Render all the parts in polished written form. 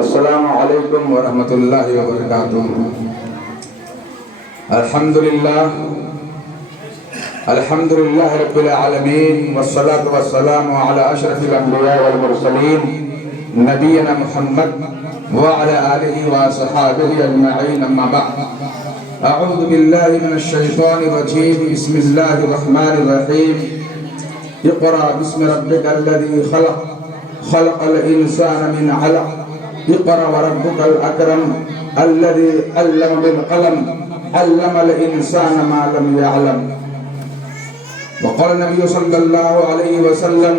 السلام علیکم ورحمۃ اللہ وبرکاتہ۔ الحمدللہ رب العالمین والصلاة والسلام علی اشرف الانبیاء والمرسلین نبینا محمد وعلی آلہ وصحابہ اجمعین، اما بعد۔ اعوذ باللہ من الشیطان الرجیم، بسم اللہ الرحمن الرحیم۔ اقرأ بسم ربک الذی خلق، خلق الانسان من علق، اقرأ وربك الأكرم الذي علم بالقلم، علم الإنسان ما لم يعلم۔ وقال النبي صلى الله عليه وسلم: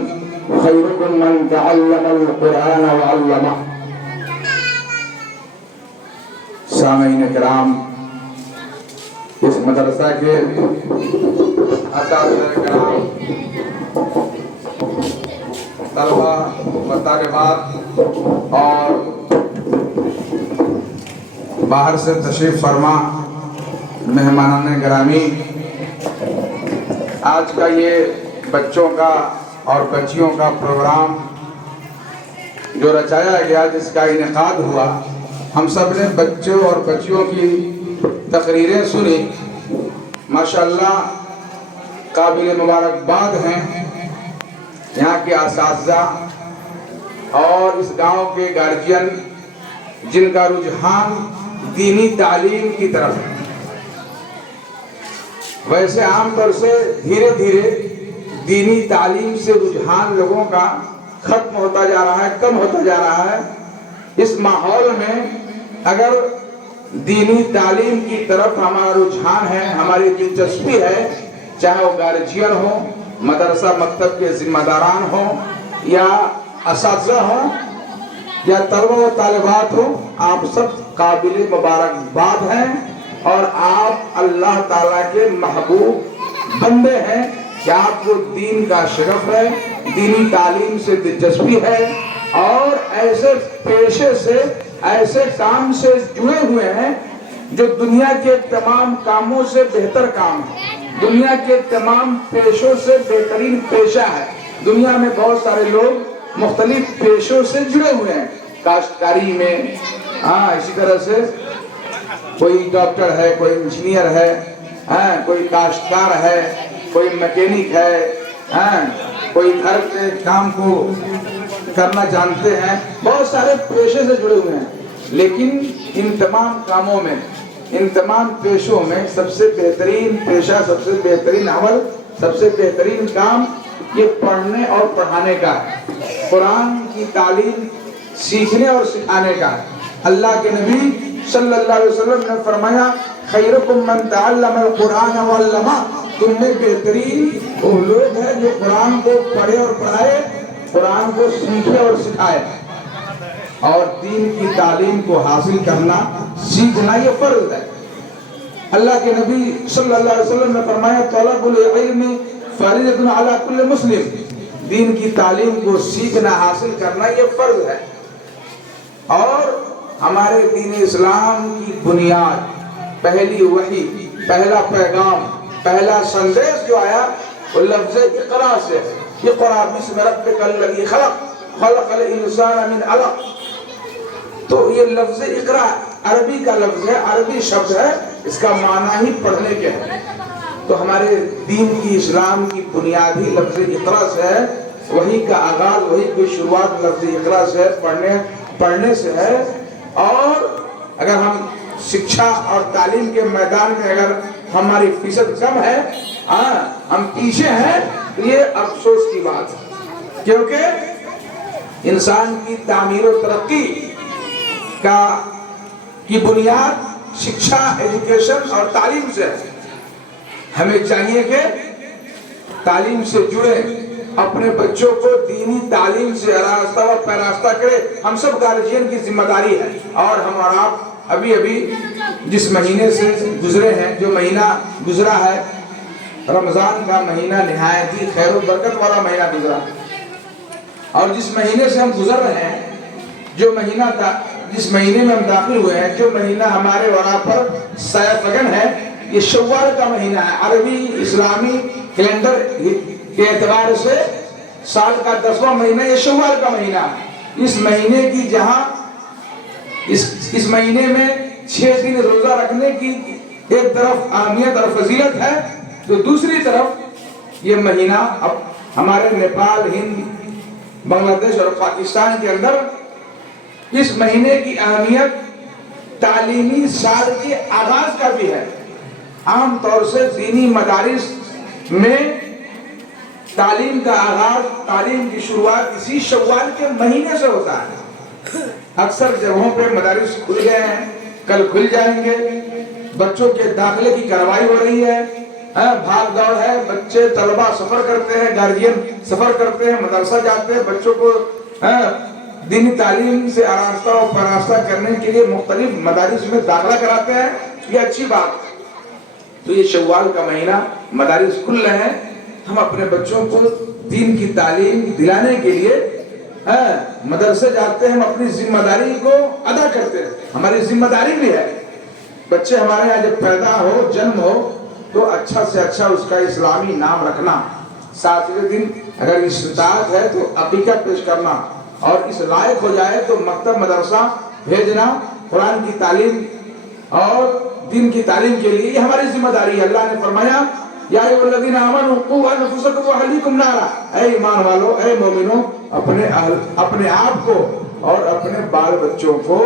خيركم من تعلم القرآن وعلمه۔ سامعین کرام، اس مدرسہ کے اساتذہ کرام، طلبہ و طالبات اور باہر سے تشریف فرما مہمانان گرامی، آج کا یہ بچوں کا اور بچیوں کا پروگرام جو رچایا گیا، جس کا انعقاد ہوا، ہم سب نے بچوں اور بچیوں کی تقریریں سنی۔ ماشاءاللہ قابل مبارکباد ہیں یہاں کے اساتذہ اور اس گاؤں کے گارجین، جن کا رجحان دینی تعلیم کی طرف ہے۔ ویسے عام طور سے دھیرے دھیرے دینی تعلیم سے رجحان لوگوں کا ختم ہوتا جا رہا ہے، کم ہوتا جا رہا ہے۔ اس ماحول میں اگر دینی تعلیم کی طرف ہمارا رجحان ہے، ہماری دلچسپی ہے، چاہے وہ گارجین ہو، مدرسہ مکتب کے ذمہ داران ہوں، یا اساتذہ ہوں، یا طلبہ و طالبات ہوں، آپ سب قابل مبارکباد ہیں اور آپ اللہ تعالیٰ کے محبوب بندے ہیں کہ آپ کو دین کا شرف ہے، دینی تعلیم سے دلچسپی ہے اور ایسے پیشے سے، ایسے کام سے جڑے ہوئے ہیں جو دنیا کے تمام کاموں سے بہتر کام ہے، دنیا کے تمام پیشوں سے بہترین پیشہ ہے۔ دنیا میں بہت سارے لوگ مختلف پیشوں سے جڑے ہوئے ہیں، کاشتکاری میں، اسی طرح سے کوئی ڈاکٹر ہے، کوئی انجینئر ہے، کوئی کاشتکار ہے، کوئی میکینک ہے، کوئی گھر کے کام کو کرنا جانتے ہیں، بہت سارے پیشے سے جڑے ہوئے ہیں۔ لیکن ان تمام کاموں میں، ان تمام پیشوں میں سب سے بہترین پیشہ، سب سے بہترین عمل، سب سے بہترین کام یہ پڑھنے اور پڑھانے کا ہے، قرآن کی تعلیم سیکھنے اور سکھانے کا ہے۔ اللہ کے نبی صلی اللہ علیہ وسلم نے فرمایا: خیرکم من تعلم القرآن وعلمہ۔ تم میں بہترین وہ لوگ ہیں جو قرآن کو پڑھے اور پڑھائے، قرآن کو سیکھے اور سکھائے۔ اور دین کی تعلیم کو حاصل کرنا، سیکھنا یہ فرض ہے۔ اللہ کے نبی صلی اللہ علیہ وسلم نے فرمایا: طلب العلم فریضۃ علی کل مسلم۔ دین کی تعلیم کو سیکھنا، حاصل کرنا یہ فرض ہے۔ اور ہمارے دین اسلام کی بنیاد، پہلی وحی، پہلا پیغام، پہلا سندیش جو آیا وہ لفظ اقرا سے ہے۔ اقرا بسم ربک الذی خلق، خلق الانسان من علق۔ تو یہ لفظ اقرا عربی کا لفظ ہے، عربی شبد ہے، اس کا معنی ہی پڑھنے کے ہے۔ تو ہمارے دین کی، اسلام کی بنیاد ہی لفظ اقرا سے ہے، وحی کا آغاز، وحی کی شروعات لفظ اقرا سے ہے، پڑھنے سے ہے۔ اور اگر ہم شکشا اور تعلیم کے میدان میں اگر ہماری فیصد کم ہے، ہم پیچھے ہیں، تو یہ افسوس کی بات ہے، کیونکہ انسان کی تعمیر و ترقی کی بنیاد شکشا، ایجوکیشن اور تعلیم سے ہے۔ ہمیں چاہیے کہ تعلیم سے جڑے، اپنے بچوں کو دینی تعلیم سے آراستہ و پیراستہ کرے۔ ہم سب گارجین کی ذمہ داری ہے۔ اور ہم اور آپ ابھی جس مہینے سے گزرے ہیں، جو مہینہ گزرا ہے، رمضان کا مہینہ نہایت ہی خیر و برکت والا مہینہ گزرا، اور جس مہینے سے ہم گزر رہے ہیں، جس مہینے میں ہم داخل ہوئے ہیں، جو مہینہ ہمارے وراء پر سایہ فگن ہے، یہ شوال کا مہینہ ہے۔ عربی اسلامی کیلنڈر کے اعتبار سے سال کا 10واں مہینہ یہ شوال کا مہینہ ہے۔ اس مہینے کی جہاں اس مہینے میں 6 دن روزہ رکھنے کی ایک طرف اہمیت اور فضیلت ہے، تو دوسری طرف یہ مہینہ اب ہمارے نیپال، ہند، بنگلہ دیش اور پاکستان کے اندر اس مہینے کی اہمیت تعلیمی سال کے آغاز کا بھی ہے۔ عام طور سے دینی مدارس میں تعلیم کا آغاز، تعلیم کی شروعات اسی شوال کے مہینے سے ہوتا ہے۔ اکثر جگہوں پہ مدارس کھل گئے ہیں، کل کھل جائیں گے، بچوں کے داخلے کی کارروائی ہو رہی ہے، بھاگ دوڑ ہے، بچے طلبہ سفر کرتے ہیں، گارجین سفر کرتے ہیں، مدرسہ جاتے ہیں، بچوں کو دینی تعلیم سے آراستہ و پاراستہ کرنے کے لیے مختلف مدارس میں داخلہ کراتے ہیں، یہ اچھی بات۔ تو یہ شوال کا مہینہ مدارس کھل رہے ہیں، ہم اپنے بچوں کو دین کی تعلیم دلانے کے لیے مدرسے جاتے ہیں، ہم اپنی ذمہ داری کو ادا کرتے ہیں، ہماری ذمہ داری بھی ہے۔ بچے ہمارے یہاں جب پیدا ہو، جنم ہو، تو اچھا سے اچھا اس کا اسلامی نام رکھنا، 7ویں دن اگر استطاعت ہے تو عقیقہ پیش کرنا، اور اس لائق ہو جائے تو مکتب مدرسہ بھیجنا، قرآن کی تعلیم اور دین کی تعلیم کے لیے، یہ ہماری ذمہ داری ہے۔ اللہ نے فرمایا یا ایھا الذین آمنوا قوا انفسکم واہلیکم نارا، اے ایمان والو، اے مومنو، اپنے آپ کو اور اپنے بال بچوں کو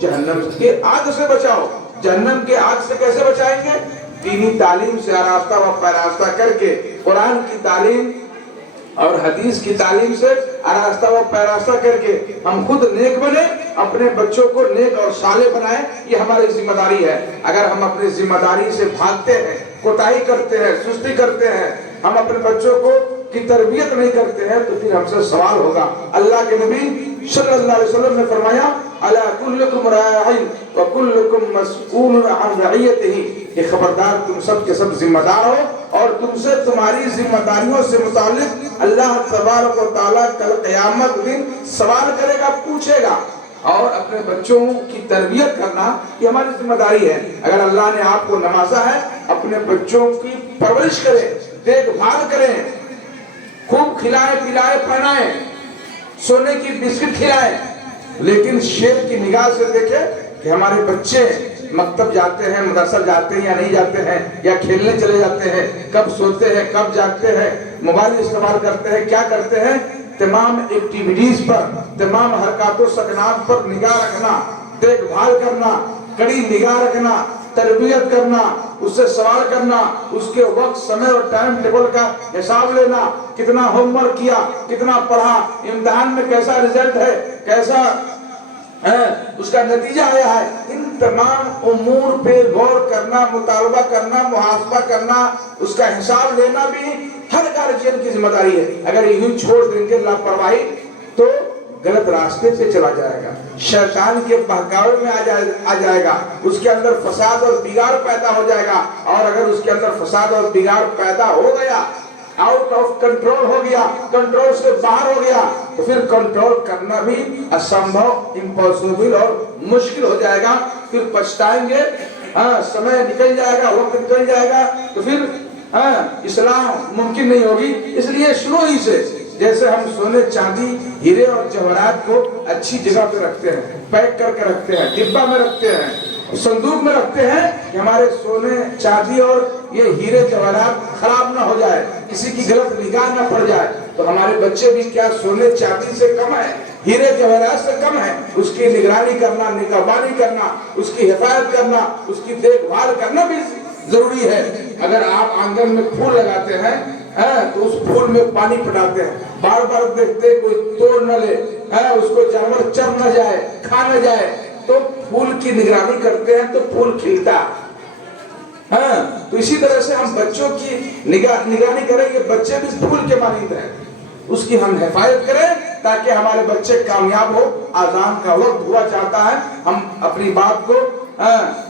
جہنم کے آگ سے بچاؤ۔ جہنم کے آگ سے کیسے بچائیں گے؟ دینی تعلیم سے آراستہ و پیراستہ کر کے، قرآن کی تعلیم اور حدیث کی تعلیم سے آراستہ و پیراستہ کر کے ہم خود نیک بنے، اپنے بچوں کو نیک اور صالح بنائیں، یہ ہماری ذمہ داری ہے۔ اگر ہم اپنی ذمہ داری سے بھاگتے ہیں، کوتاہی کرتے ہیں، سستی کرتے ہیں، ہم اپنے بچوں کو کی تربیت نہیں کرتے ہیں، تو پھر ہم سے سوال ہوگا۔ اللہ کے نبی صلی اللہ علیہ وسلم نے فرمایا الا کلکم راع وکلکم مسئول عن رعیتہ، کہ خبردار تم سب کے سب ذمہ دار ہو، اور تم سے تمہاری ذمہ داریوں سے متعلق اللہ تبارک و تعالیٰ کل قیامت دن سوال کرے گا، پوچھے گا۔ اور اپنے بچوں کی تربیت کرنا یہ ہماری ذمہ داری ہے۔ اگر اللہ نے آپ کو نوازا ہے، اپنے بچوں کی پرورش کریں، دیکھ بھال کریں، خوب کھلائے پلائے پہنائیں، سونے کی بسکٹ کھلائیں، لیکن شیر کی نگاہ سے دیکھیں کہ ہمارے بچے مکتب جاتے ہیں، مدرسہ جاتے ہیں یا نہیں جاتے ہیں، یا کھیلنے چلے جاتے ہیں، کب سوتے ہیں، کب جاگتے ہیں، موبائل استعمال کرتے ہیں، کیا کرتے ہیں۔ تمام ایکٹیویٹیز پر، تمام حرکات و سکنات پر نگاہ رکھنا، دیکھ بھال کرنا، کڑی نگاہ رکھنا، تربیت کرنا، اس سے سوال کرنا، اس کے وقت، سمے اور ٹائم ٹیبل کا حساب لینا، کتنا ہوم ورک کیا، کتنا پڑھا، امتحان میں کیسا رزلٹ ہے، کیسا اس کا نتیجہ آیا ہے، ان تمام امور پہ غور کرنا، مطالبہ کرنا، محاسبہ کرنا، اس کا حساب لینا بھی ہر گارجین کی ذمہ داری ہے۔ اگر یوں چھوڑ دیں گے لاپرواہی تو غلط راستے پہ چلا جائے گا، شیطان کے بہکاوے میں آ جائے گا، اس کے اندر فساد اور بگاڑ پیدا ہو جائے گا۔ اور اگر اس کے اندر فساد اور بگاڑ پیدا ہو گیا، آؤٹ آف کنٹرول ہو گیا، کنٹرول سے باہر ہو گیا، تو پھر کنٹرول کرنا بھی اسمبھو، امپاسبل اور مشکل ہو جائے گا۔ پھر پچھتائیں گے، سمے نکل جائے گا، وقت نکل جائے گا، تو پھر اصلاح ممکن نہیں ہوگی۔ اس لیے شروع ہی سے جیسے ہم سونے چاندی ہیرے اور جواہرات کو اچھی جگہ پہ رکھتے ہیں، پیک کر کے رکھتے ہیں، ڈبہ میں رکھتے ہیں، صندوق میں رکھتے ہیں کہ ہمارے سونے چاندی اور یہ ہیرے جواہرات خراب نہ ہو جائے، کسی کی غلط نگاہ نہ پڑ جائے، تو ہمارے بچے بھی کیا سونے چاندی سے کم ہے، ہیرے جواہرات سے کم ہے۔ اس کی نگرانی کرنا، نگہبانی کرنا، اس کی حفاظت کرنا، اس کی دیکھ بھال کرنا بھی ضروری ہے۔ اگر آپ آنگن میں پھول لگاتے ہیں تو اس پھول میں پانی پٹاتے ہیں، بار بار دیکھتے کوئی توڑ نہ لے، اس کو جانور چر نہ جائے، کھا نہ جائے، تو پھول کی نگرانی کرتے ہیں تو پھول کھلتا۔ تو اسی طرح سے ہم بچوں کی نگرانی کریں کہ بچے بھی پھول کے مانند ہیں، اس کی ہم حفاظت کریں تاکہ ہمارے بچے کامیاب ہو۔ آذان کا وقت ہوا چاہتا ہے، ہم اپنی بات کو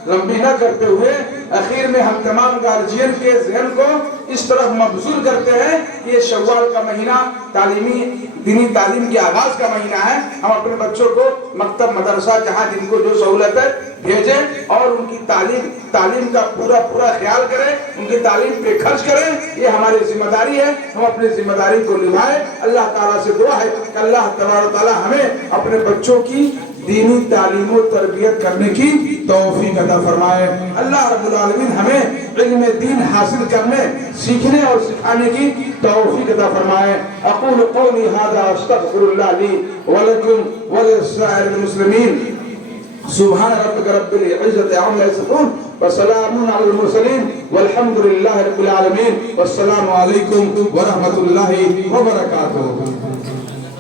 لمبی نہ کرتے ہوئے اخیر میں ہم تمام گارجین کے ذہن کو اس طرف مبذول کرتے ہیں کہ یہ شوال کا مہینہ تعلیمی دینی تعلیم کے آغاز کا مہینہ ہے۔ ہم اپنے بچوں کو مکتب مدرسہ جہاں جن کو جو سہولت ہے بھیجیں، اور ان کی تعلیم کا پورا خیال کریں، ان کی تعلیم پہ خرچ کریں، یہ ہماری ذمہ داری ہے۔ ہم اپنی ذمہ داری کو نبھائیں۔ اللہ تعالیٰ سے دعا ہے کہ اللہ تبارک و تعالیٰ ہمیں اپنے بچوں کی دینی تعلیم و تربیت کرنے کی توفیق عطا فرمائے۔ اللہ رب العالمین ہمیں علم دین حاصل کرنے، سیکھنے اور سکھانے کی توفیق عطا فرمائے۔ اقول قولی ھذا استغفر اللہ لی ولکم ولسائر المسلمین۔ سبحان ربک رب العزت عما یصفون وسلام علی المرسلین والحمد للہ رب العالمین والسلام علیکم ورحمۃ اللہ وبرکاتہ۔